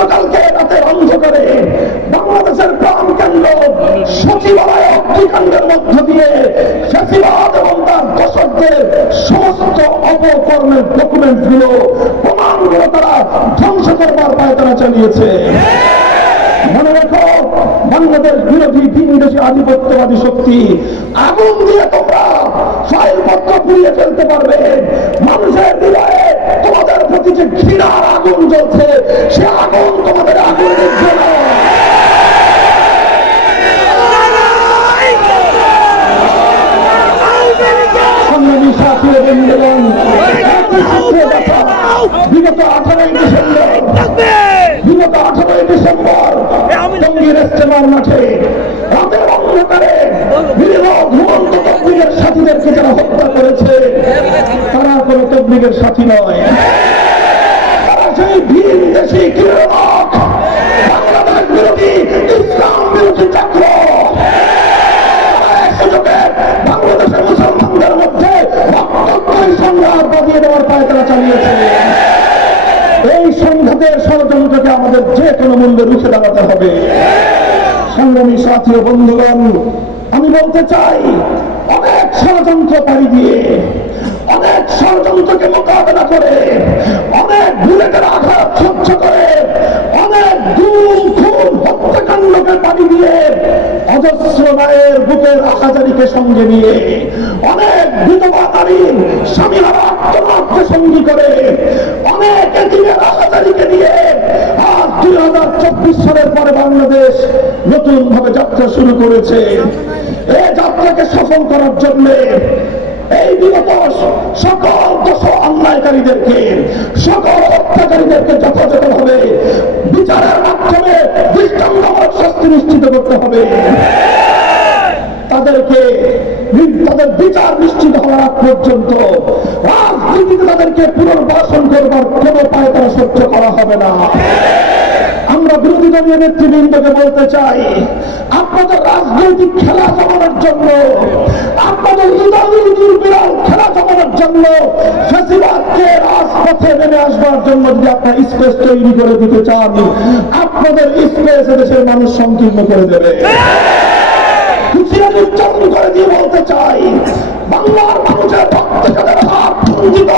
গতকালকে রাতের অন্ধকারে বাংলাদেশের প্রাণ কেন্দ্র সচিবালয় অগ্নিকাণ্ডের মধ্য দিয়ে ফ্যাসিবাদ এবং তার দোসরদের সমস্ত অপকর্মের ডকুমেন্ট গুলো প্রমাণগুলো তারা ধ্বংস করবার পায়তারা চালিয়েছে। মনে রেখো, বাংলাদেশ বিরোধী ভিনদেশী আধিপত্যবাদী শক্তি আগুন দিয়ে তোমরা ফাইলপত্র পুড়িয়ে ফেলতে পারবে। মানুষের হৃদয়ে তোমাদের প্রতি যে ঘৃণার আগুন জ্বলছে, সে আগুন তোমাদের আগুন নিচ্ছে না। বিগত 18ই ডিসেম্বর টঙ্গীর ইজতেমার মাঠে রাতের অন্ধকারে ঘুমন্ত তবলিগের সাথীদেরকে যারা হত্যা করেছে, তারা কোনো তবলিগের সাথী নয়, তারা সেই ভিনদেশী কিরণক, বাংলাদেশ বিরোধী, ইসলাম বিরোধী চক্র। বাংলাদেশের মুসলমানদের মধ্যে রক্তক্ষয়ী সংঘাত বাঁধিয়ে দেওয়ার পায়তারা চালিয়েছে। এই সংঘাতের ষড়যন্ত্রকে আমাদের যে কোনো মূল্যে রুখে দাঁড়াতে হবে। সংগ্রামী সাথী ও বন্ধুগণ, আমি বলতে চাই, অনেক ষড়যন্ত্র পাড়ি দিয়ে, অনেক ষড়যন্ত্রকে মোকাবেলা করে, অনেক বুলেটের আঘাত সহ্য করে, অনেক গুম খুন হত্যাকাণ্ডকে পাড়ি দিয়ে, অজস্র মায়ের বুকের আহাজারিকে সঙ্গে নিয়ে, অনেক বিধবা নারীর স্বামীরা আত্মনাথকে সঙ্গী করে, অনেক এতিমের আহাজারিকে নিয়ে আজ 2024 সালের পরে বাংলাদেশ নতুন ভাবে যাত্রা শুরু করেছে। এই যাত্রাকে সফল করার জন্য এই বিগত সকল দোষ অন্যায়কারীদেরকে, সকল হত্যাকারীদেরকে যথাযথভাবে বিচারের মাধ্যমে দৃষ্টান্তমূলক শাস্তি নিশ্চিত করতে হবে। তাদেরকে তাদের বিচার নিশ্চিত হওয়ার আগ পর্যন্ত রাজনীতিতে তাদেরকে পুনর্বাসন করবার কোনো পায়তারা সহ্য করা হবে না। আমরা বিরোধী দলীয় নেতৃবৃন্দকে বলতে চাই, আপনাদের রাজনৈতিক খেলা জমানোর জন্য, আপনাদের ইদানির বিরাল খেলা জমানোর জন্য, ফ্যাসিবাদকে রাজপথে নেমে আসবার জন্য যদি আপনার স্পেস তৈরি করে দিতে চান, আপনাদের স্পেস দেশের মানুষ সংকীর্ণ করে দেবে। উচ্চারণ করে দিয়ে বলতে চাই, বাংলার মানুষের রক্তে যাদের হাত ভঞ্জিত,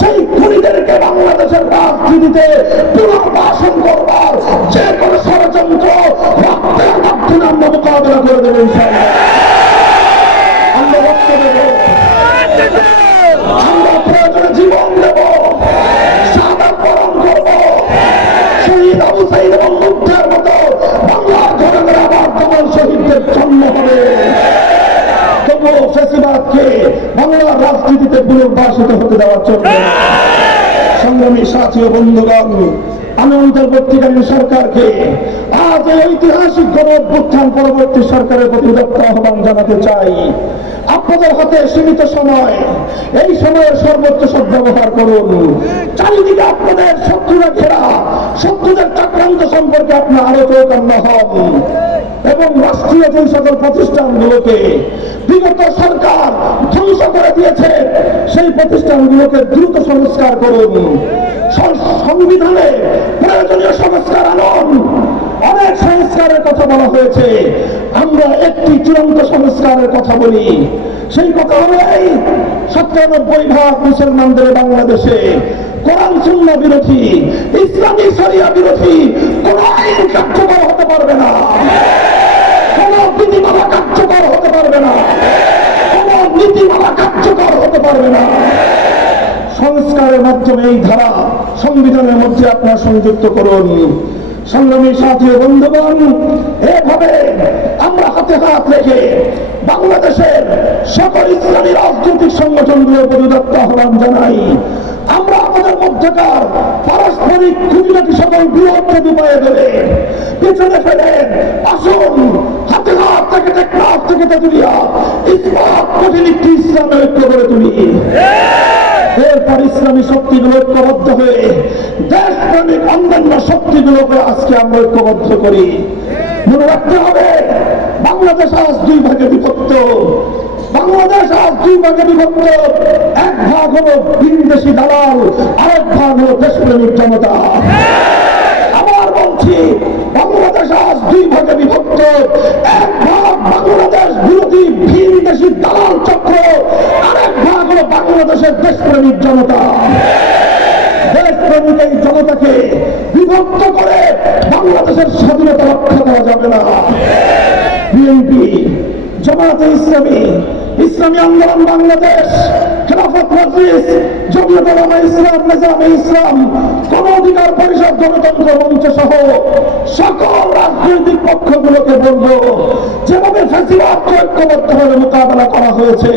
সেই খুনিদেরকে বাংলাদেশের রাজনীতিতে পুনর্বাসন করবার যে কোনো ষড়যন্ত্র রক্তের মাধ্যমে আমরা মোকাবেলা করে দেবো। আমরা রক্ত দেব, আমরা প্রয়োজনে জীবন দেব, শাহাদাত বরণ করব। শহীদ আবু সাঈদ এবং মুগ্ধের মতো বাংলার ঘরে ঘরে আবার তোমার শহীদদের জন্ম হবে। তবুও ফ্যাসিবাদকে বাংলার রাজনীতিতে পুনর্বাসিত হতে দেওয়ার জন্য সংগ্রামী সাথী ও বন্ধুগণ, আমি অন্তর্বর্তীকালীন সরকারকে আজ এই ঐতিহাসিক গণ-অভ্যুত্থান পরবর্তী সরকারের প্রতি উদাত্ত আহ্বান জানাতে চাই। আপনাদের হাতে সীমিত সময়, এই সময়ের সর্বোচ্চ সদ্ব্যবহার করুন। চারিদিকে আপনাদের শত্রুরা ঘেরা, শত্রুদের চক্রান্ত সম্পর্কে আপনার আরো চৈতন্য হন এবং রাষ্ট্রীয় যে সকল প্রতিষ্ঠানগুলোকে বিগত সরকার ধ্বংস করে দিয়েছে, সেই প্রতিষ্ঠানগুলোকে দ্রুত সংস্কার করুন। সংবিধানে প্রয়োজনীয় সংস্কার আনুন। অনেক সংস্কারের কথা বলা হয়েছে, আমরা একটি চূড়ান্ত সংস্কারের কথা বলি। সেই কথা হলো এই ৯৭% মুসলমানদের বাংলাদেশে কোরআন সুন্নাহ বিরোধী, ইসলামী শরিয়া বিরোধী কোন আইন কার্যকর হতে পারবে না, কোন বিধিমালা কার্যকর হতে পারবে না, কোন নীতিমালা কার্যকর হতে পারবে না। সংস্কারের মাধ্যমে এই ধারা সংবিধানের মধ্যে আপনারা সংযুক্ত করুন। সংগ্রামী সাথী ও বন্ধুগণ, এভাবে আমরা হাতে হাত রেখে বাংলাদেশের সকল ইসলামী রাজনৈতিক সংগঠনগুলোর প্রতি উদাত্ত আহ্বান জানাই। আমরা আমাদের মধ্যকার পারস্পরিক খুঁটিনাটি সকল বিরোধকে দুপায়ে ধরে পেছনে ফেলে আসুন, হাতে হাত থেকে টেকনাফ থেকে তেঁতুলিয়া ইসলাম কঠিন একটি ইসলামে ঐক্য করে তুলি। এরপর ইসলামী শক্তিগুলো ঐক্যবদ্ধ হয়ে দেশপ্রেমিক অন্যান্য শক্তিগুলোকে আজকে আমরা ঐক্যবদ্ধ করি। মনে রাখতে হবে, বাংলাদেশ আজ দুই ভাগে বিভক্ত। বাংলাদেশ আজ দুই ভাগে বিভক্ত। এক ভাগ হলো ভিনদেশী দালাল, আরেক ভাগ হলো দেশপ্রেমিক জনতা। আবার বলছি, বাংলাদেশ আজ দুই ভাগে বিভক্ত। এক ভাগ বাংলাদেশ বিরোধী ভিনদেশী দালাল চক্র, আরেক ভাগ হলো বাংলাদেশের দেশপ্রেমিক জনতা। দেশপ্রেমিক এই জনতাকে বিভক্ত করে বাংলাদেশের স্বাধীনতা রক্ষা করা যাবে না। বিএনপি, জামায়াতে ইসলামী, ইসলামী আন্দোলন বাংলাদেশ, খেলাফত মজলিস, জমিয়ত উলামা ইসলাম, নিজামে ইসলাম, গণ অধিকার পরিষদ, গণতন্ত্র মঞ্চ সহ সকল রাজনৈতিক পক্ষগুলোকে বলবো, যেভাবে ফ্যাসিবাদকে ঐক্যবদ্ধভাবে মোকাবেলা করা হয়েছে,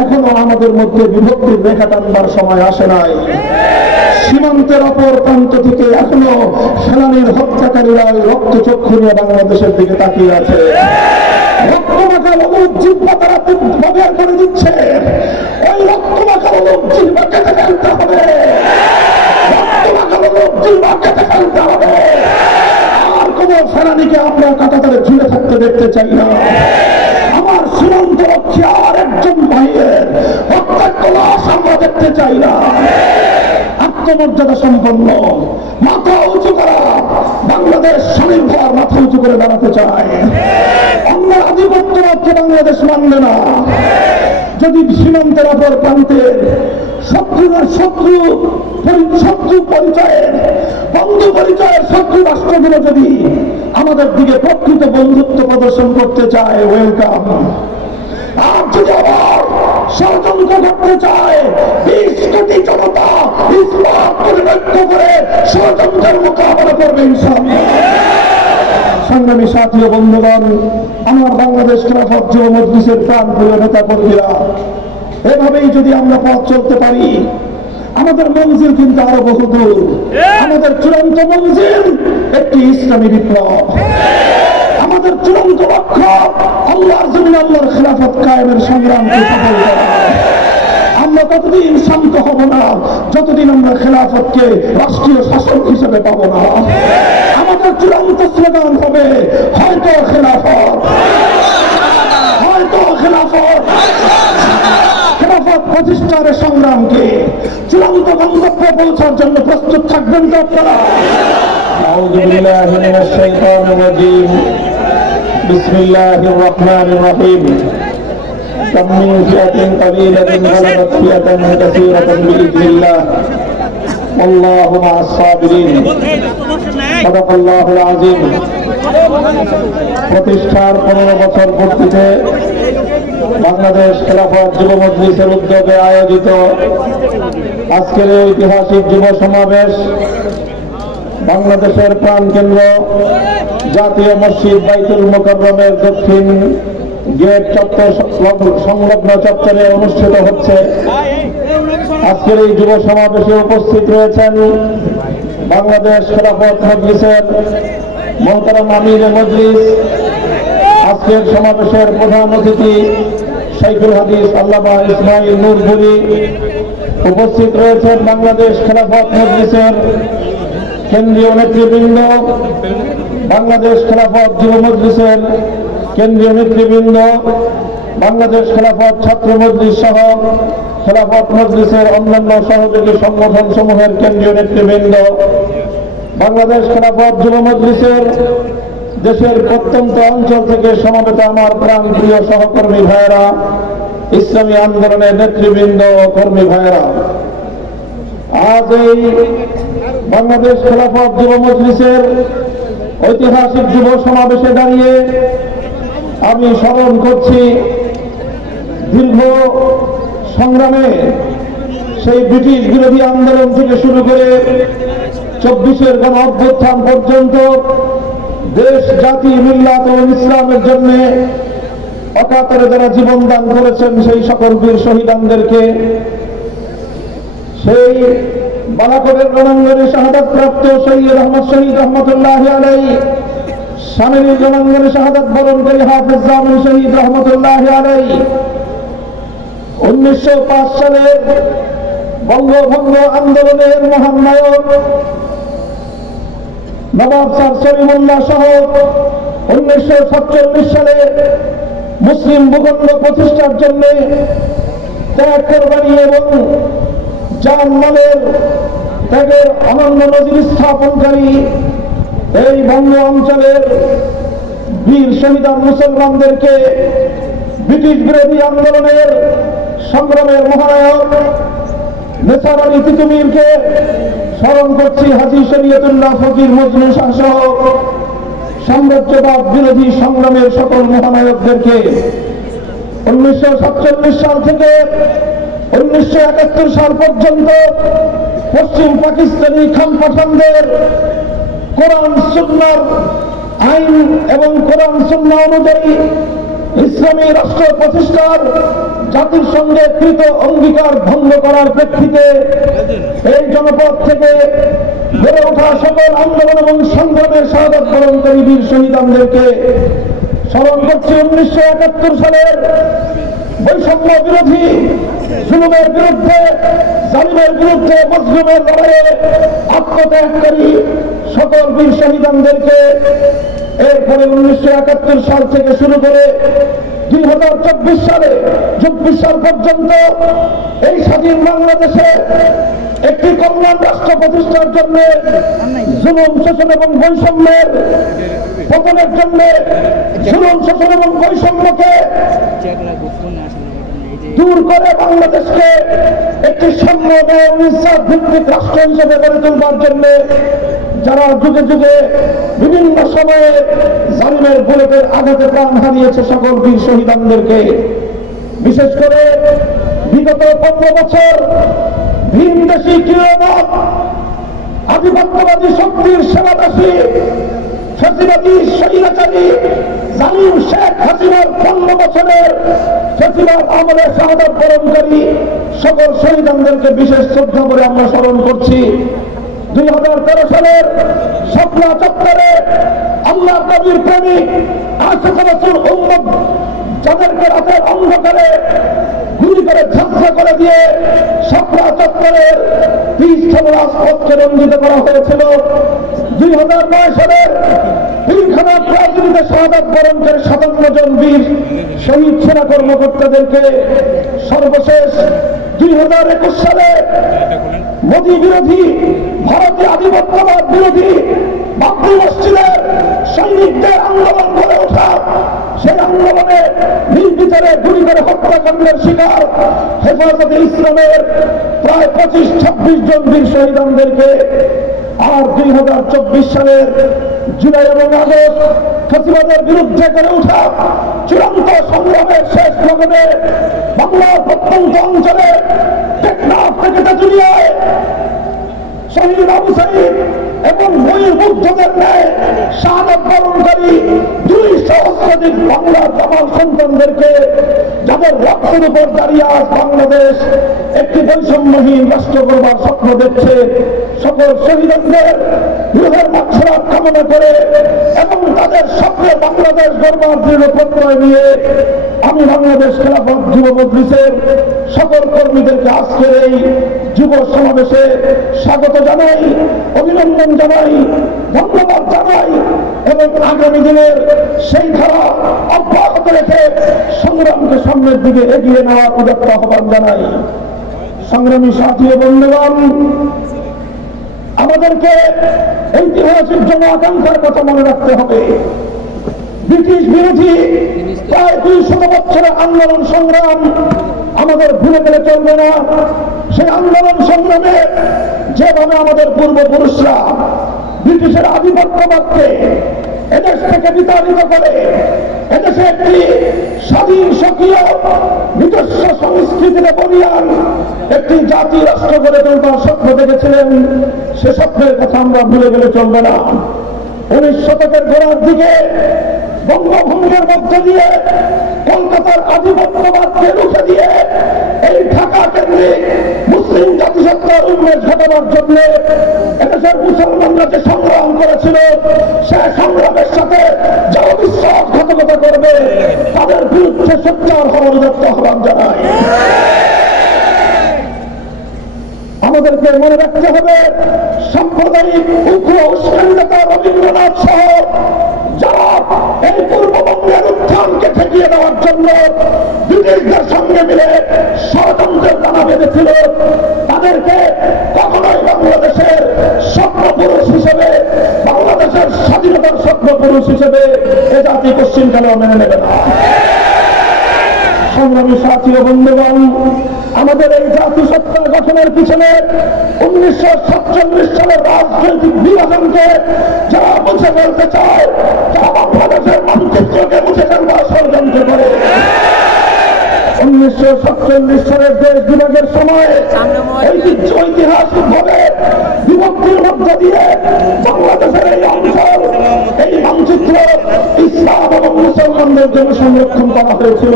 এখনো আমাদের মধ্যে বিভক্তির রেখা টানবার সময় আসে নাই। সীমান্তের অপর প্রান্ত থেকে এখনো ফেলানির হত্যাকারীরা রক্তচক্ষু নিয়ে বাংলাদেশের দিকে তাকিয়ে আছে। রক্তমাখা লোক জিহ্বা তারা ব্যবহার করে দিচ্ছে। ওই রক্তমাখা লোক জিহ্বা কেটে ফেলতে হবে, রক্তমাখা লোক জিহ্বা কেটে ফেলতে হবে। আর কোন ফেলানিকে আমরা কাঁটাতারে ঝুলে থাকতে দেখতে চাই না। আমার সীমান্ত রক্ষী আর একজন ভাইয়ের রক্তাক্ত লাশ আমরা দেখতে চাই না। আত্মমর্যাদা সম্পন্ন, মাথা উঁচু করা বাংলাদেশ স্বনির্ভর মাথা উঁচু করে দাঁড়াতে চায়। অন্যের আধিপত্যকে বাংলাদেশ মানবে না। যদি সীমান্তের অপর প্রান্তের শত্রু পরিচয়ের, বন্ধু পরিচয়ের শত্রু রাষ্ট্রগুলো যদি আমাদের দিকে প্রকৃত বন্ধুত্ব প্রদর্শন করতে চায়, ওয়েলকাম। আর যদি আবার ষড়যন্ত্র করতে চায়, 20 কোটি জনতা ইসলাম পরিবর্তন করে ষড়যন্ত্রের মোকাবেলা করবে ইনশাআল্লাহ। সংগ্রামী সাথী ও বন্ধুগণ, আমার বাংলাদেশ খেলাফত যুব মজলিসের প্রাণপ্রিয় নেতা কর্মীরা, এভাবেই যদি আমরা পথ চলতে পারি, আমাদের মঞ্জিল কিন্তু আরো বহুদূর। আমাদের চূড়ান্ত মঞ্জিল একটি ইসলামী বিপ্লব। আমাদের চূড়ান্ত লক্ষ্য আল্লাহর জমিনে আল্লাহর খেলাফত কায়েমের সংগ্রামকে সফল করা। আমরা ততদিন শান্ত হব না যতদিন আমরা খেলাফতকে রাষ্ট্রীয় শাসক হিসেবে পাব না। আমাদের চূড়ান্ত স্লোগান হবে হয়তো খেলাফত, হয়তো খেলাফত। খেলাফত প্রতিষ্ঠার সংগ্রামকে চূড়ান্ত গন্তব্যে পৌঁছার জন্য প্রস্তুত থাকবেন তো আপনারা? আউযু বিল্লাহি মিনাশ শাইতানির রাজীম। বিসমিল্লাহির রহমানির রহিম। কাম মিন ফিআতিন কালিলাতিন গালাবাত ফিআতান কাসীরাতান বিইذنিল্লাহ আল্লাহু মা'আস সাবিরিন। সাদাকাল্লাহুল আযীম। প্রতিষ্ঠার 15 বছর পূর্তিতে বাংলাদেশ খেলাফত যুব মজলিসের উদ্যোগে আয়োজিত আজকের এই ঐতিহাসিক যুব সমাবেশ বাংলাদেশের প্রাণকেন্দ্র জাতীয় মসজিদ বাইতুল মোকাররমের দক্ষিণ গেট চত্বর সংলগ্ন চত্বরে অনুষ্ঠিত হচ্ছে। আজকের এই যুব সমাবেশে উপস্থিত রয়েছেন বাংলাদেশ খেলাফত মজলিসের মোহতারাম আমিরে মজলিস, আজকের সমাবেশের প্রধান অতিথি শাইখুল হাদিস আল্লামা ইসমাইল নূরপুরি। উপস্থিত রয়েছেন বাংলাদেশ খেলাফত মজলিসের কেন্দ্রীয় নেতৃবৃন্দ, বাংলাদেশ খেলাফত যুব মজলিসের কেন্দ্রীয় নেতৃবৃন্দ, বাংলাদেশ খেলাফত ছাত্র মজলিস সহ খেলাফত মজলিসের অন্যান্য সহযোগী সংগঠন সমূহের কেন্দ্রীয় নেতৃবৃন্দ, বাংলাদেশ খেলাফত যুব মজলিসের দেশের প্রত্যন্ত অঞ্চল থেকে সমবেত আমার প্রাণপ্রিয় সহকর্মী ভাইয়েরা, ইসলামী আন্দোলনের নেতৃবৃন্দ ও কর্মী ভাইয়েরা, আজ এই বাংলাদেশ খেলাফত যুব মজলিসের ঐতিহাসিক যুব সমাবেশে দাঁড়িয়ে আমি স্মরণ করছি দীর্ঘ সংগ্রামে সেই ব্রিটিশ বিরোধী আন্দোলন থেকে শুরু করে 24-এর গণ অভ্যুত্থান পর্যন্ত দেশ, জাতি, মিল্লাত ও ইসলামের জন্য অকাতরে যারা জীবন দান করেছেন সেই সকল বীর শহীদানদেরকে, সেই বালাকোটের রণাঙ্গনে শাহাদাত প্রাপ্ত শহীদ আহমদ শহীদ রহমতুল্লাহি আলাইহি, সামেরীর রণাঙ্গনে শাহাদাত বরণকারী হাফেজ জামিল শহীদ রহমতুল্লাহি আলাইহি, 1905 সালের বঙ্গভঙ্গ আন্দোলনের মহান নায়ক নবাব স্যার সলিমুল্লাহ সহ 1947 সালে মুসলিম ভূখণ্ড প্রতিষ্ঠার জন্য ত্যাগ কোরবানি এবং জান মালের ত্যাগের অনন্য নজির স্থাপনকারী এই বঙ্গ অঞ্চলের বীর শহীদান মুসলমানদেরকে ব্রিটিশ বিরোধী আন্দোলনের সংগ্রামের মহানায়ক নেসার আলী তিতুমীরকে স্মরণ করছি। হাজী শরীয়তুল্লাহ ফকির মজনু শাহ সহ সাম্রাজ্যবাদ বিরোধী সংগ্রামের সকল মহানায়কদেরকে 1947 সাল থেকে 1971 সাল পর্যন্ত পশ্চিম পাকিস্তানি খান পাঠানদের কোরআন সুন্নাহর আইন এবং কোরআন সুন্নাহ অনুযায়ী ইসলামী রাষ্ট্র প্রতিষ্ঠার জাতির সঙ্গে কৃত অঙ্গীকার ভঙ্গ করার প্রেক্ষিতে এই জনপদ থেকে গড়ে ওঠা সকল আন্দোলন এবং সংগ্রামের শাহাদাত বরণকারী বীর শহীদানদেরকে স্মরণ করছি। 1971 সালের বৈষম্য বিরোধী জুলুমের বিরুদ্ধে, জালিমের বিরুদ্ধে মজলুমের লড়াইয়ে আত্মত্যাগকারী সকল বীর শহীদানদেরকে, এরপরে 1971 সাল থেকে শুরু করে 2024 সালে 24 সাল পর্যন্ত এই স্বাধীন বাংলাদেশে একটি কল্যাণ রাষ্ট্র প্রতিষ্ঠার জন্য জুলুম শোষণ এবং বৈষম্যের পতনের জন্য জুলুম শোষণ এবং বৈষম্যকে দূর করে বাংলাদেশকে একটি সাম্য ন্যায় ইনসাফ ভিত্তিক রাষ্ট্র হিসেবে গড়ে তুলবার জন্য যারা যুগে যুগে বিভিন্ন সময়ে জালিমের বুলেটের আঘাতে প্রাণ হারিয়েছে সকল বীর শহীদানদেরকে, বিশেষ করে বিগত 15 বছর ভিনদেশী কিরণত আধিপত্যবাদী শক্তির সেবাদাসী ফ্যাসিবাদী স্বৈরাচারী জালিম শেখ হাসিনার 15 বছরের ফ্যাসিবাদ আমলে শাহাদাত বরণকারী সকল শহীদানদেরকে বিশেষ শ্রদ্ধা করে আমরা স্মরণ করছি। 2013 সালের শাপলা চত্বরে আল্লাহ নবীর প্রেমিক আশিক রাসূল উম্মত যাদেরকে রাতের অন্ধকারে গুলি করে ঝাঁঝা করে দিয়ে শাপলা চত্বরের 30 জন রাজপথকে রঞ্জিত করা হয়েছিল। 2009 সালের পিলখানা ট্রাজেডিতে শাহাদাত বরণকারী 57 জন বীর শহীদ সেনা কর্মকর্তাদেরকে সর্বশেষ 2021 সালে মোদী বিরোধী, ভারতীয় আধিপত্যবাদ বিরোধী বাবরি মসজিদের সৈনিকদের আন্দোলন গড়ে ওঠা, সেই আন্দোলনে নির্বিচারে গুলি করে হত্যাকাণ্ডের শিকার হেফাজতে ইসলামের প্রায় 25-26 জন বীর শহীদানদেরকে, আর 2024 সালের জুলাই এবং আগস্ট ফ্যাসিবাদের বিরুদ্ধে গড়ে ওঠা চূড়ান্ত সংগ্রামের শেষ লগ্নে বাংলার প্রত্যন্ত অঞ্চলে টেকনাফ থেকে তেঁতুলিয়ায় শহীদ আবু সাঈদ এবং বহির্মুগ্ধদের ন্যায় শাহাদাত বরণকারী 2 সহস্রাধিক বাংলার জামাল সন্তানদেরকে, যাদের রক্তের উপর দাঁড়িয়ে আজ বাংলাদেশ একটি বৈষম্যহীন রাষ্ট্র গড়বার স্বপ্ন দেখছে, সকল শহীদদের রুহের মাগফিরাত কামনা করে এবং তাদের স্বপ্নে বাংলাদেশ গড়বার দৃঢ় প্রত্যয় নিয়ে আমি বাংলাদেশ খেলাফত যুব মজলিসের সকল কর্মীদেরকে আজকের এই যুব সমাবেশে স্বাগত জানাই, অভিনন্দন জানাই, ধন্যবাদ জানাই এবং আগামী দিনের সেই ধারা অব্যাহত রেখে সংগ্রামকে সামনের দিকে এগিয়ে নেওয়ার উদাত্ত আহ্বান জানাই। সংগ্রামী সাথী ও বন্ধুগণ, আমাদেরকে ঐতিহাসিক জন আকাঙ্ক্ষার কথা মনে রাখতে হবে। ব্রিটিশ বিরোধী প্রায় 200 বছরের আন্দোলন সংগ্রাম আমাদের ভুলে গেলে চলবে না। সেই আন্দোলন সংগ্রামে যেভাবে আমাদের পূর্বপুরুষরা ব্রিটিশের আধিপত্যবাদকে এদেশ থেকে বিতাড়িত করে এদেশে একটি স্বাধীন স্বকীয় নিজস্ব সংস্কৃতির বলিয়ান একটি জাতি রাষ্ট্র গড়ে তোলবার স্বপ্ন দেখেছিলেন, সে স্বপ্নের কথা আমরা ভুলে গেলে চলবে না। 19 শতকের গোড়ার দিকে বঙ্গভঙ্গের মধ্য দিয়ে কলকাতার আধিপত্যবাদকে রুখে দিয়ে এই ঢাকা কেন্দ্রিক মুসলিম জাতিসত্তার উন্মেষ ঘটাবার জন্য এদেশের মুসলমানরা যে সংগ্রাম করেছিল, সে সংগ্রামের সাথে যারা বিশ্বাসঘাতকতা করবে তাদের বিরুদ্ধে সোচ্চার হওয়ার উদাত্ত আহ্বান জানায়। আমাদেরকে মনে রাখতে হবে, সাম্প্রদায়িক উগ্র উস্কানি নেতা রবীন্দ্রনাথ সহ যারা এই পূর্ববঙ্গের উত্থানকে ঠেকিয়ে দেওয়ার জন্য ব্রিটিশদের সঙ্গে মিলে ষড়যন্ত্রের দানা বেঁধেছিল, তাদেরকে কখনোই বাংলাদেশের স্বপ্নপুরুষ হিসেবে, বাংলাদেশের স্বাধীনতার স্বপ্ন পুরুষ হিসেবে এ জাতি পশ্চিমকালেও মেনে নেবে না। সংগ্রামী সাথী ও বন্ধুগণ, আমাদের এই জাতিসত্তা গঠনের পিছনে 1947 সালের রাজনৈতিক বিভাজনকে যারা মুছে ফেলতে চায়, তারা বাংলাদেশের মানচিত্রকে মুছে ফেলবার ষড়যন্ত্র করে। 1947 সালের দেশ বিভাগের সময় ঐতিহাসিক ভাবে বিভক্তির মধ্য দিয়ে বাংলাদেশের এই অঞ্চল, এই মানচিত্র ইসলাম এবং মুসলমানদের জন্য সংরক্ষণ করা হয়েছিল।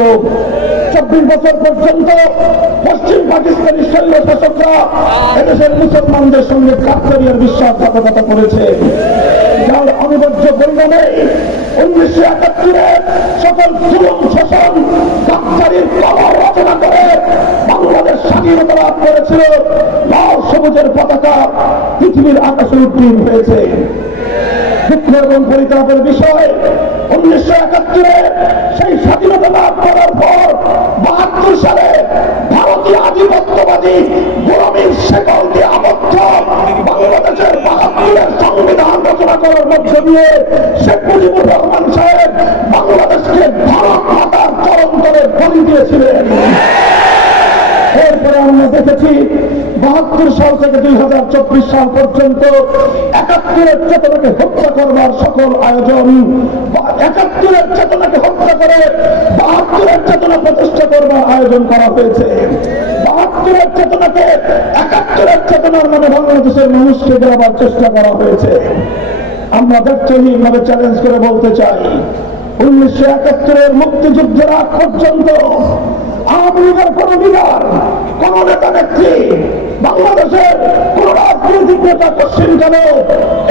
24 বছর পর্যন্ত পশ্চিম পাকিস্তানি শৈল শাসকরা এদেশের মুসলমানদের সঙ্গে কাকতালীয় বিশ্বাসঘাতকতা করেছে, যার অনিবার্য পরিণামে 1971 সকল জুলুম শোষণ কাকতালীর কবর রচনা করে বাংলাদেশ স্বাধীনতা লাভ করেছিল। লাল সবুজের পতাকা পৃথিবীর আকাশে উড্ডীন হয়েছে। দুঃখ এবং পরিতাপের বিষয়, 1971 সেই স্বাধীনতা লাভ করার পর 72 সালে ভারতীয় আধিপত্যবাদী গোলামীর শেকল দিয়ে আবদ্ধ বাংলাদেশের 72-এর সংবিধান রচনা করার মধ্য দিয়ে শেখ মুজিবুর রহমান সাহেব বাংলাদেশকে ভারত মাতার চরণতলে বলি দিয়েছিলেন। এরপরে আমরা দেখেছি 72 সাল থেকে 2024 সাল পর্যন্ত 71-এর চেতনাকে হত্যা করবার সকল আয়োজন, 71-এর চেতনাকে হত্যা করে 72-এর চেতনা প্রতিষ্ঠা করবার আয়োজন করা হয়েছে। 72-এর চেতনাকে 71-এর চেতনার নামে বাংলাদেশের মানুষকে দেওয়ার চেষ্টা করা হয়েছে। আমরা ব্যর্থহীনভাবে চ্যালেঞ্জ করে বলতে চাই, 1971-এর মুক্তিযুদ্ধের আগ পর্যন্ত আওয়ামী লীগের কোন লিডার, কোন নেতা নেত্রী, বাংলাদেশের কোন রাজনৈতিক নেতা পশ্চিমকালেও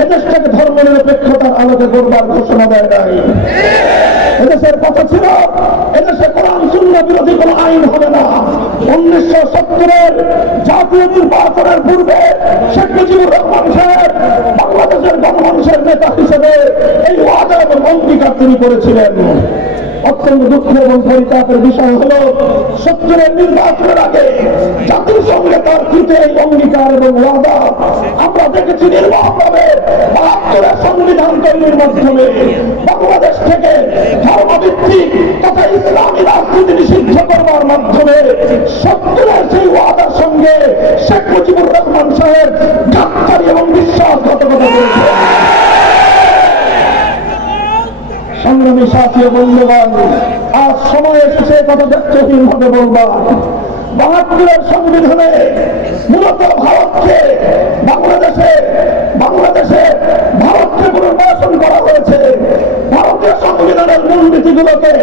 এদেশটাকে ধর্মনিরপেক্ষতার আলোকে করবার ঘোষণা দেয় নাই। এদেশের কথা ছিল এদেশে কোরআন সুন্নাহ বিরোধী কোন আইন হবে না। 1970-এর জাতীয় নির্বাচনের পূর্বে শেখ মুজিবুর রহমান সাহেব বাংলাদেশের গণমানুষের নেতা হিসেবে এই ওয়াদা এবং অঙ্গীকার তিনি করেছিলেন। অত্যন্ত দুঃখ এবং পরিতাপের বিষয় হল 70-এর নির্বাচনের আগে জাতির সঙ্গে তার কৃত এই অঙ্গীকার এবং ওয়াদা আমরা দেখেছি নির্বাচনে 72-এর সংবিধান তৈরির মাধ্যমে বাংলাদেশ থেকে ধর্মভিত্তিক তথা ইসলামী রাজনীতি নিষিদ্ধ করবার মাধ্যমে 70-এর সেই ওয়াদার সঙ্গে শেখ মুজিবুর রহমান সাহেব গাদ্দারি এবং বিশ্বাসঘাতকতা করেছেন। সংগ্রামী সাথী ও বন্ধুগণ, আজ সময় এসেছে কথা ব্যর্থহীন ভাবে বলবার। 72-এর সংবিধানে মূলত ভারতকে বাংলাদেশে ভারতকে পুনর্বাসন করা হয়েছে। ভারতীয় সংবিধানের মূলনীতিগুলোকে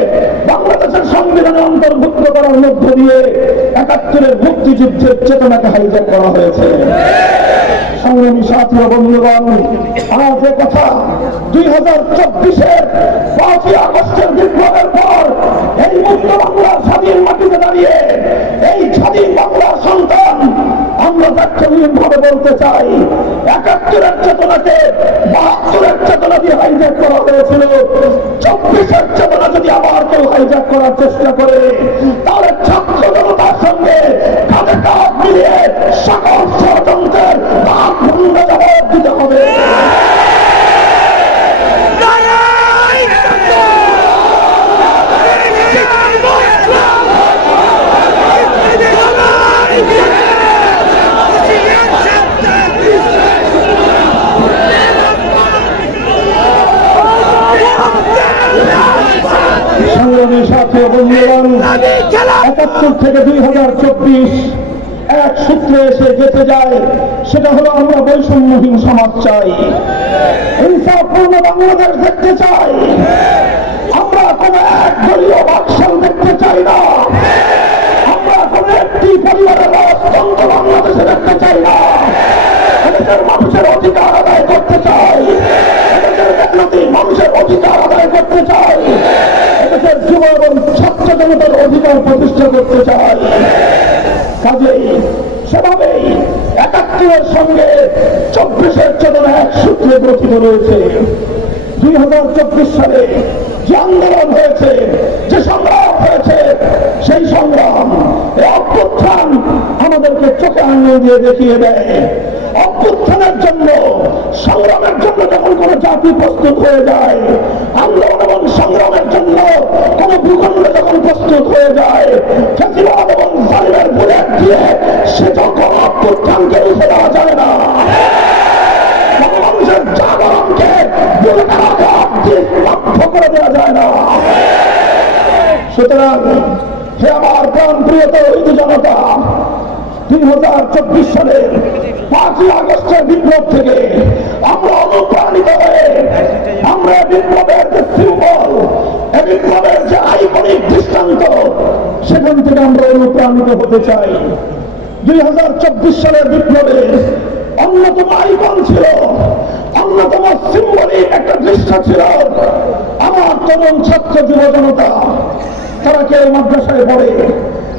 বাংলাদেশের সংবিধানে অন্তর্ভুক্ত করার মধ্য দিয়ে 71-এর মুক্তিযুদ্ধের চেতনাকে হাইজ্যাক করা হয়েছে। সংগ্রামী সাথী ও বন্ধুগণ, আজ এ কথা 2024-এর 5ই আগস্টের বিপ্লবের পর এই মুক্ত বাংলার স্বাধীন মাটিতে দাঁড়িয়ে এই স্বাধীন বাংলার সন্তান আমরা ব্যর্থহীনভাবে বলতে চাই, 71-এর চেতনাকে 72-এর চেতনা দিয়ে হাইজ্যাক করা হয়েছিল। 24-এর চেতনা যদি আবার কেউ হাইজ্যাক করার চেষ্টা করে তাহলে ছাত্র জনতার সঙ্গে কাঁধে কাঁধ মিলিয়ে সকল ষড়যন্ত্রের ভঙ্গ জবাব দিতে হবে। সংগ্রামী সাথী ও বন্ধুগণ, 71 থেকে 2024 এক সূত্রে এসে গেঁথে যায়, সেটা হলো আমরা বৈষম্যহীন সমাজ চাই, ইনসাফপূর্ণ বাংলাদেশ দেখতে চাই। আমরা কোন এক দলীয় বাকশাল দেখতে চাই না। আমরা কোন একটি পরিবারের রাজতন্ত্র বাংলাদেশে দেখতে চাই না। এদেশের মানুষের অধিকার আদায় করতে চাই, এদেশের মেহনতি মানুষের অধিকার আদায় করতে চাই, এদেশের যুব এবং ছাত্র জনতার অধিকার প্রতিষ্ঠা করতে চাই। কাজেই সেভাবেই 71-এর সঙ্গে 24-এর চেতনা এক সূত্রে গঠিত রয়েছে। 2024 সালে যে আন্দোলন হয়েছে, যে সংগ্রাম হয়েছে, সেই সংগ্রাম এই অভ্যুত্থান আমাদেরকে চোখে আঙুল দিয়ে দেখিয়ে দেয় অভ্যুত্থানের জন্য সংগ্রামের জন্য যখন কোন জাতি প্রস্তুত হয়ে যায়, আন্দোলন এবং সংগ্রামের জন্য কোন ভূখণ্ড যখন প্রস্তুত হয়ে যায়, ফ্যাসিবাদ এবং জালিমের বুলেট দিয়ে সে যখন অভ্যুত্থানকে রুখে দেওয়া যায় না, মানুষের জাগরণকে বুলেটের আঘাত দিয়ে লক্ষ্য করে দেওয়া যায় না। সুতরাং হে আমার প্রাণ প্রিয় তৌহিদি জনতা, 2024 সালের 5ই আগস্টের বিপ্লব থেকে আমরা অনুপ্রাণিত হয়ে আমরা বিপ্লবের যে সিম্বল, বিপ্লবের যে আইকনিক দৃষ্টান্ত, সেখান থেকে আমরা অনুপ্রাণিত হতে চাই। 2024 সালের বিপ্লবের অন্যতম আইকন ছিল, অন্যতম সিম্বলিক একটা দৃশ্য ছিল আমার তরুণ ছাত্র যুব জনতা। তারা কেউ মাদ্রাসায় পড়ে,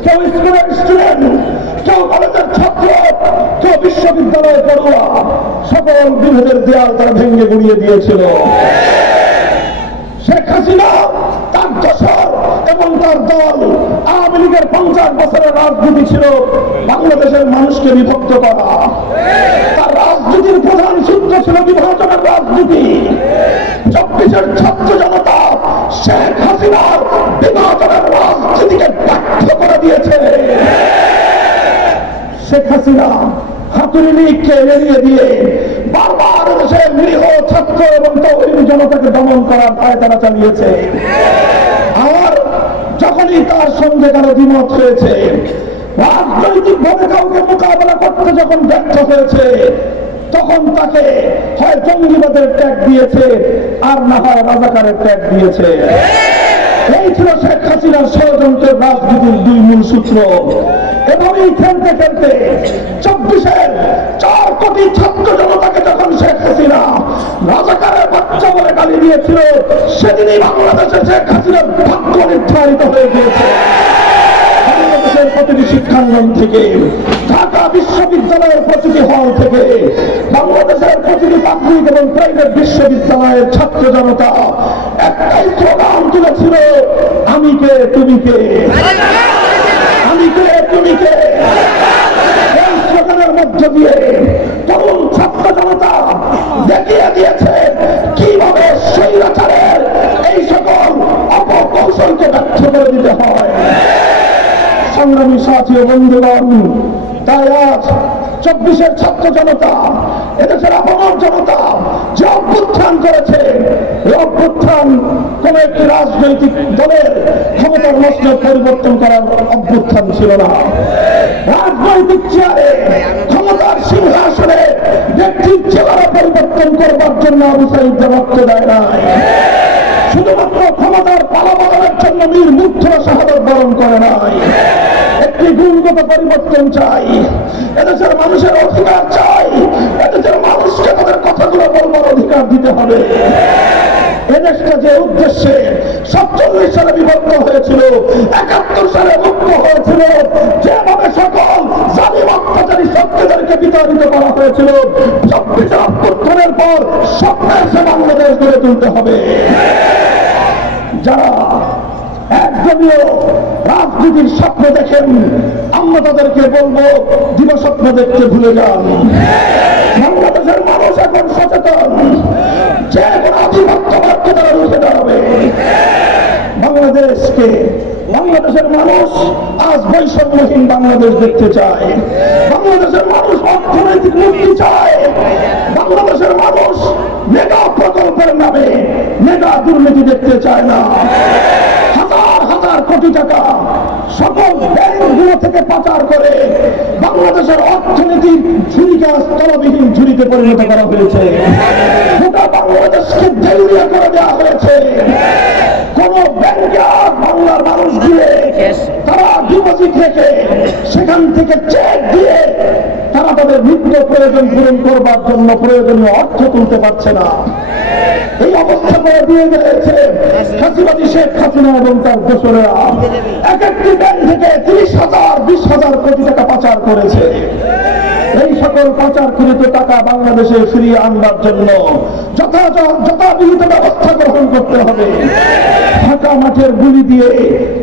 কেউ স্কুলের স্টুডেন্ট, কেউ কলেজের ছাত্র, কেউ বিশ্ববিদ্যালয়ে পড়ুয়া, সকল বিভেদের দেয়াল তারা ভেঙে গুড়িয়ে দিয়েছিল। শেখ হাসিনা, তার দশর এবং তার দল আওয়ামী লীগের 50 বছরের রাজনীতি ছিল বাংলাদেশের মানুষকে বিভক্ত করা। তার রাজনীতির প্রধান সূত্র ছিল বিভাজনের রাজনীতি। 24-এর ছাত্র জনতা শেখ হাসিনার বিভাজনের রাজনীতিকে ব্যর্থ করে দিয়েছে। শেখ হাসিনা হাতুড়ি লীগকে এড়িয়ে দিয়ে বারবার দেশের নিরীহ ছাত্র এবং তৌহিদি জনতাকে দমন করার পায়তারা চালিয়েছে। আর যখনই তার সঙ্গে কারো দ্বিমত হয়েছে, রাজনৈতিক ভাবে কাউকে মোকাবেলা করতে যখন ব্যর্থ হয়েছে, তখন তাকে হয় জঙ্গিবাদের ট্যাগ দিয়েছে, আর না হয় রাজাকারের ট্যাগ দিয়েছে। এই ছিল শেখ হাসিনার ষড়যন্ত্রের রাজনীতির দুই মূল সূত্র। এভাবেই খেলতে খেলতে 24-এর 4 কোটি ছাত্র জনতাকে যখন শেখ হাসিনা রাজাকারের বাচ্চা বলে গালি দিয়েছিল, সেদিনই বাংলাদেশে শেখ হাসিনার ভাগ্য নির্ধারিত হয়ে গিয়েছে। বাংলাদেশের প্রতিটি শিক্ষাঙ্গন থেকে, ঢাকা বিশ্ববিদ্যালয়ের প্রতিটি হল থেকে, বাংলাদেশের প্রতিটি পাবলিক এবং প্রাইভেট বিশ্ববিদ্যালয়ের ছাত্র জনতা একটাই স্লোগান তুলেছিল, আমি কে তুমি কে, আমি কে তুমি কে। এই স্লোগানের মধ্য দিয়ে তরুণ ছাত্র জনতা দেখিয়ে দিয়েছে কিভাবে স্বৈরাচারের এই সকল অপকৌশলকে ব্যর্থ করে দিতে হয়। সংগ্রামী সাথী ও বন্ধুগণ, তাই আজ 24-এর ছাত্র জনতা, এদেশের আপামর জনতা যে অভ্যুত্থান করেছে, এই অভ্যুত্থান কোন একটি রাজনৈতিক দলের ক্ষমতার মসনদ পরিবর্তন করার অভ্যুত্থান ছিল না। রাজনৈতিক চেয়ারে, ক্ষমতার সিংহাসনে ব্যক্তির চেহারা পরিবর্তন করবার জন্য আবু সাঈদ রক্ত দেয় নাই, শুধুমাত্র ক্ষমতার পালাবদলের জন্য নির্মুগ্ধরা শাহাদত বরণ করে নাই। একটি গুণগত পরিবর্তন চাই, এদেশের মানুষের অধিকার চাই, এদেশের মানুষকে তাদের কথাগুলো বলবার অধিকার দিতে হবে। এদেশটা যে উদ্দেশ্যে 47 সালে বিভক্ত হয়েছিল, 71 সালে মুক্ত হয়েছিল, যেভাবে সকল জালিম অত্যাচারী শক্তিদেরকে বিতাড়িত করা হয়েছিল, 24 অভ্যুত্থানের পর স্বপ্নে বাংলাদেশ গড়ে তুলতে হবে। যারা একদলীয় রাজনীতির স্বপ্ন দেখেন, আমরা তাদেরকে বলবো দিবাস্বপ্ন দেখতে ভুলে যান। বাংলাদেশের মানুষ এখন সচেতন, যে কোনো আধিপত্যবাদকে তারা রুখে দাঁড়াবে। বাংলাদেশকে, বাংলাদেশের মানুষ আজ বৈষম্যহীন বাংলাদেশ দেখতে চায়। বাংলাদেশের মানুষ অর্থনৈতিক মুক্তি চায়। বাংলাদেশের মানুষ মেগা প্রকল্পের নামে মেগা দুর্নীতি দেখতে চায় না। হাজার হাজার কোটি টাকা সকল ব্যাংকগুলো থেকে পাচার করে বাংলাদেশের অর্থনীতির ঝুড়িকে স্থলবিহীন ঝুড়িতে পরিণত করা হয়েছে। গোটা বাংলাদেশকে দেউলিয়া করে দেওয়া হয়েছে। কোন ব্যাংকে বাংলার মানুষ দিয়ে তারা ডিপোজিট রেখে সেখান থেকে চেক দিয়ে তারা তাদের নিত্য প্রয়োজন পূরণ করবার জন্য প্রয়োজনীয় অর্থ তুলতে পারছে না। এই অবস্থা করে দিয়ে গেছে ফাঁসিবাদী শেখ হাসিনা এবং তার দোসরেরা। এক একটি ব্যাংক থেকে 30,000, 20,000 কোটি টাকা পাচার করেছে। এই সকল পাচারকৃত টাকা বাংলাদেশে ফিরিয়ে আনবার জন্য যথাবিহিত ব্যবস্থা গ্রহণ করতে হবে। ফাঁকা মাঠের গুলি দিয়ে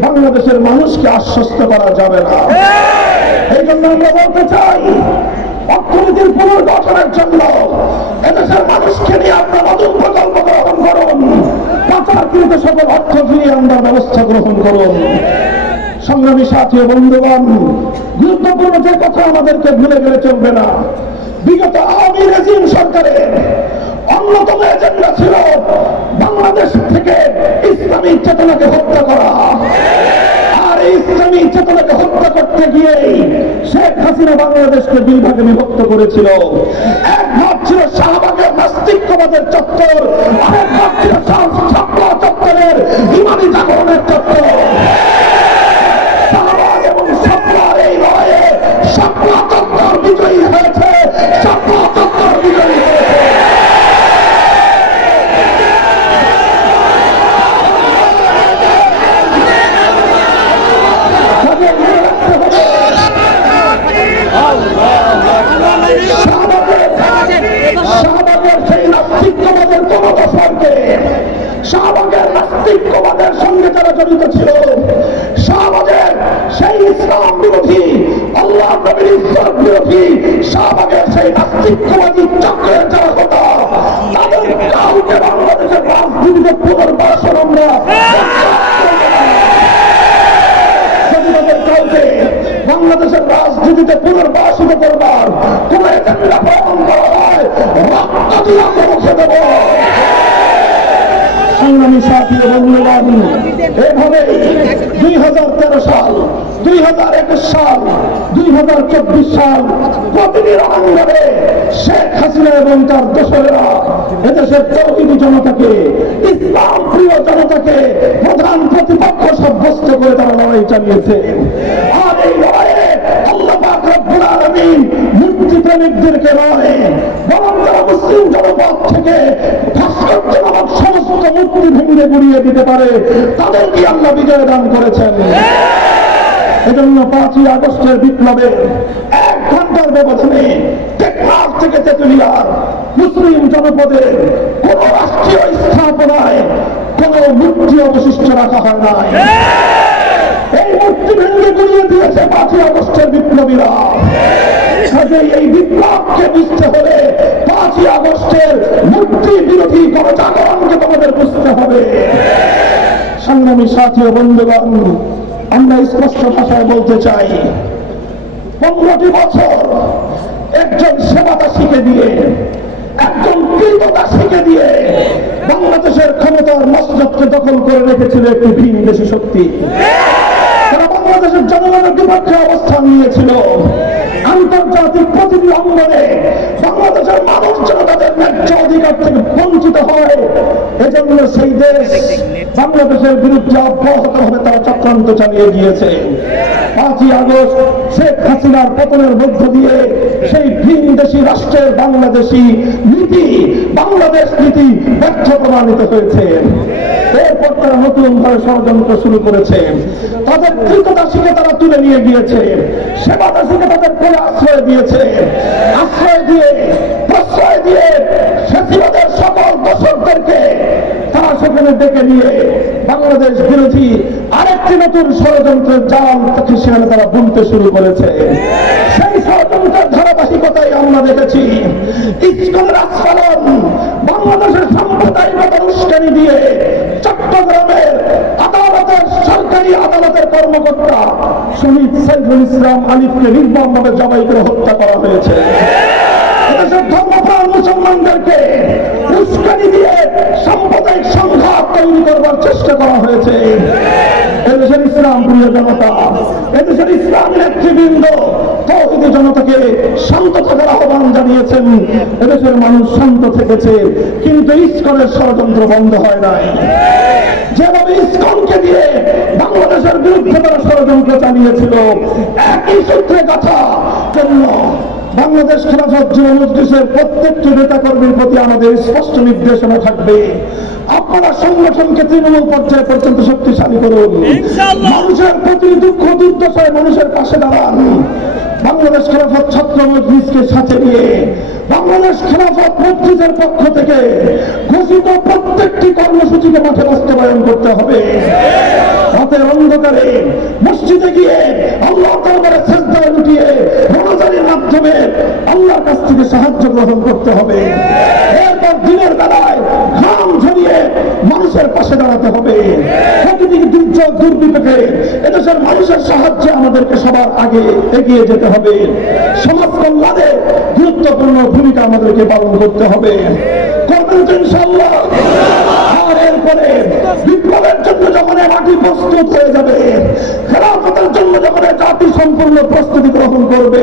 বাংলাদেশের মানুষকে আশ্বস্ত করা যাবে না। এই জন্য আমরা বলতে চাই, অর্থনীতির পুনর্গঠনের জন্য এদেশের মানুষকে নিয়ে আপনার নতুন প্রকল্প গ্রহণ করুন, পাচারকৃত সকল অর্থ ফিরিয়ে আনবার ব্যবস্থা গ্রহণ করুন। সংগ্রামী সাথী ও বন্ধুগণ, গুরুত্বপূর্ণ যে কথা আমাদেরকে ভুলে গেলে চলবে না, বিগত আওয়ামী রেজিম সরকারের অন্যতম এজেন্ডা ছিল বাংলাদেশ থেকে ইসলামী চেতনাকে হত্যা করা। আর এই ইসলামী চেতনাকে হত্যা করতে গিয়েই শেখ হাসিনা বাংলাদেশকে দুই ভাগে বিভক্ত করেছিল। এক ভাগ ছিল শাহবাগের নাস্তিক্যবাদের চত্বর, আরেক ভাগ ছিল শাপলা চত্বরের ইমানি জাগরণের চত্বর। শাহবাগ এবং শাপলার এই লড়াইয়ে শাপলা চত্বর বিজয়ী হয়েছে, শাপলা চত্বর বিজয়ী হয়েছে। শাহবাগের সেই নাস্তিক্যবাদের ক্ষমতাকে, শাহবাগের নাস্তিক্যবাদের সঙ্গে যারা জড়িত ছিল, শাহবাগের সেই ইসলাম বিরোধী, আল্লাহ নবীর ইজ্জত বিরোধী শাহবাগের সেই নাস্তিক্যবাদী চক্রের যারা কথা, তাদের কাউকে বাংলাদেশের রাজনীতিতে পুনর্বাসন আমরা কাউকে বাংলাদেশের রাজনীতিতে পুনর্বাসিত করবার কোন এজেন্ডা পালন করা হয়, রক্ত দিয়ে আমরা মুখে দেব। সংগ্রামী সাথী ও বন্ধুগণ, এভাবেই 2013 সাল, 2021 সাল, 2024 সাল প্রতিটি রণাঙ্গনে শেখ হাসিনা এবং তার দোসরেরা এদেশের তৌহিদি জনতাকে, ইসলাম প্রিয় জনতাকে প্রধান প্রতিপক্ষ সাব্যস্ত করে তারা লড়াই চালিয়েছে। আর এই লড়াইয়ে আল্লাহ পাক রব্বুল আলামিন মুক্তি প্রেমিকদেরকে নয়, বরং তারা মুসলিম জনপদ থেকে ভাস্কর্য নামক সমস্ত মুক্তি ভেঙে গুড়িয়ে দিতে পারে, তাদেরকে আল্লাহ বিজয় দান করেছেন। এজন্য 5ই আগস্টের বিপ্লবে 1 ঘন্টার ব্যবধানে টেকনাফ থেকে তেতুলিয়ার মুসলিম জনপদের কোন রাষ্ট্রীয় স্থাপনায় কোন মূর্তি অবশিষ্ট রাখা হয় নাই। এই মূর্তি ভেঙে গুড়িয়ে দিয়েছে 5ই আগস্টের বিপ্লবীরা। এই বিপ্লবকে বুঝতে হলে 5ই আগস্টের মূর্তি বিরোধী গণজাগরণকে তোমাদের বুঝতে হবে। সংগ্রামী সাথী ও বন্ধুগণ, আমরা স্পষ্ট ভাষায় বলতে চাই, 15টি বছর একজন সেবাদাসীকে দিয়ে, একজন কৃতদাসীকে দিয়ে বাংলাদেশের ক্ষমতার মসনদকে দখল করে রেখেছিল একটি ভিন দেশি শক্তি। তারা বাংলাদেশের জনগণের বিপক্ষে অবস্থান নিয়েছিল। আন্তর্জাতিক প্রতিটি অঙ্গনে বাংলাদেশের মানুষ যেন তাদের ন্যায্য অধিকার থেকে বঞ্চিত হয়, এজন্য সেই দেশ বাংলাদেশের বিরুদ্ধে অব্যাহতভাবে তারা চক্রান্ত চালিয়ে গিয়েছে। 5ই আগস্ট শেখ হাসিনার পতনের মধ্য দিয়ে সেই ভিন দেশি রাষ্ট্রের বাংলাদেশি নীতি, বাংলাদেশ নীতি ব্যর্থ প্রমাণিত হয়েছে। এরপর তারা নতুন ভাবে ষড়যন্ত্র শুরু করেছে। তাদের কৃতদাসীকে তারা তুলে নিয়ে গিয়েছে, সেবাদাসীকে তাদের কোলে আশ্রয় দিয়েছে। আশ্রয় দিয়ে, প্রশ্রয় দিয়ে ফ্যাসিবাদের সকল দোষরদেরকে তারা সেখানে ডেকে নিয়ে বাংলাদেশ বিরোধী আরেকটি নতুন ষড়যন্ত্রের জাল সেখানে তারা বুনতে শুরু করেছে। সেই ষড়যন্ত্রের ধারাবাহিকতাই আমরা দেখেছি। ইসকনের আস্ফালন, বাংলাদেশের সাম্প্রদায়িকতা উস্কানি দিয়ে চট্টগ্রামের আদালতের, সরকারি আদালতের কর্মকর্তা শহীদ সাইফুল ইসলাম আলিফকে নির্মমভাবে জবাই করে হত্যা করা হয়েছে। এদেশের ধর্মপ্রাণ মুসলমানদেরকে উস্কানি দিয়ে সাম্প্রদায়িক সংঘাত তৈরি করবার চেষ্টা করা হয়েছে। এদেশের ইসলাম প্রিয় জনতা, এদেশের ইসলামী নেতৃবৃন্দ তৌহিদি জনতাকে শান্ত থাকার আহ্বান জানিয়েছেন। এদেশের মানুষ শান্ত থেকেছে, কিন্তু ইসকনের ষড়যন্ত্র বন্ধ হয় নাই। যেভাবে ইসকনকে দিয়ে বাংলাদেশের বিরুদ্ধে তারা ষড়যন্ত্র চালিয়েছিল, একই সূত্রে গাথা জন্য বাংলাদেশ খেলাফত যুব মজলিসের প্রত্যেকটি নেতা কর্মীর প্রতি আমাদের স্পষ্ট নির্দেশনা থাকবে। আপনারা সংগঠনকে তৃণমূল পর্যায়ে পর্যন্ত শক্তিশালী করুন, মানুষের প্রতি দুঃখ দুর্দশায় মানুষের পাশে দাঁড়ান। বাংলাদেশ খেলাফত ছাত্র মজলিসকে সাথে নিয়ে বাংলাদেশ খেলাফত মজলিসের পক্ষ থেকে ঘোষিত প্রত্যেকটি কর্মসূচিকে মাঠে বাস্তবায়ন করতে হবে। রাতের অন্ধকারে মসজিদে গিয়ে আল্লাহ দরবারে সিজদায় লুটিয়ে রোজার মাধ্যমে থেকে সাহায্য গ্রহণ করতে হবে। এরপর দিনের বেলায় ঘাম ঝরিয়ে মানুষের পাশে দাঁড়াতে হবে। প্রাকৃতিক দুর্যোগ দুর্বিপাকে এদেশের মানুষের সাহায্যে আমাদেরকে সবার আগে এগিয়ে যেতে হবে। সমাজ কল্যাণে গুরুত্বপূর্ণ ভূমিকা আমাদেরকে পালন করতে হবে। করবেন তো ইনশাআল্লাহ? আর এরপরে বিপ্লবের জন্য যখন মাটি প্রস্তুত হয়ে যাবে, খেলাফতের জন্য যখন জাতি সম্পূর্ণ প্রস্তুতি গ্রহণ করবে,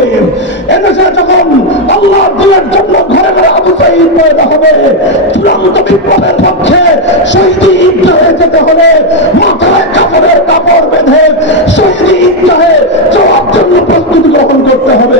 এদেশে যখন আল্লাহর দ্বীনের জন্য ঘরে ঘরে আবু সাঈদ পয়দা হবে, চূড়ান্ত বিপ্লবের পক্ষে শহীদি ঈদগাহে যেতে হলে মাথায় কাপড়ের কাপড় বেঁধে শহীদি ঈদগাহে যাওয়ার জন্য প্রস্তুতি গ্রহণ করতে হবে।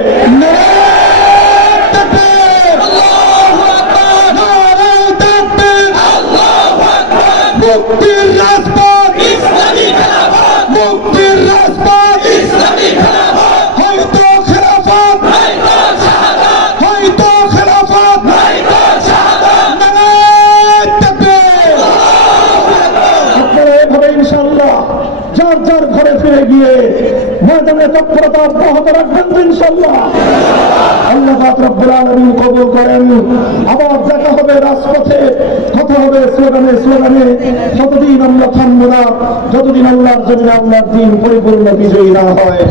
মুক্তির রাজপথ ইসলামী খেলাফত, মুক্তির রাজপথ ইসলামী খেলাফত, হয়তো খেলাফত হয়তো শাহাদাত, হয়তো খেলাফত হয়তো শাহাদাত। নারায়ে তাকবীর, আপনারা এভাবে ইনশাআল্লাহ যার যার ঘরে ফিরে গিয়ে ময়দানে তৎপরতা অব্যাহত রাখবেন ইনশাআল্লাহ। আল্লাহ পাক রব্বুল আলামিন কবুল করেন। আবার দেখা হবে রাজপথে, কথা হবে স্লোগানে স্লোগানে। ততদিন আমরা থামবো না যতদিন আল্লাহর জন্য আল্লাহর দ্বীন পরিপূর্ণ বিজয়ী না হয়।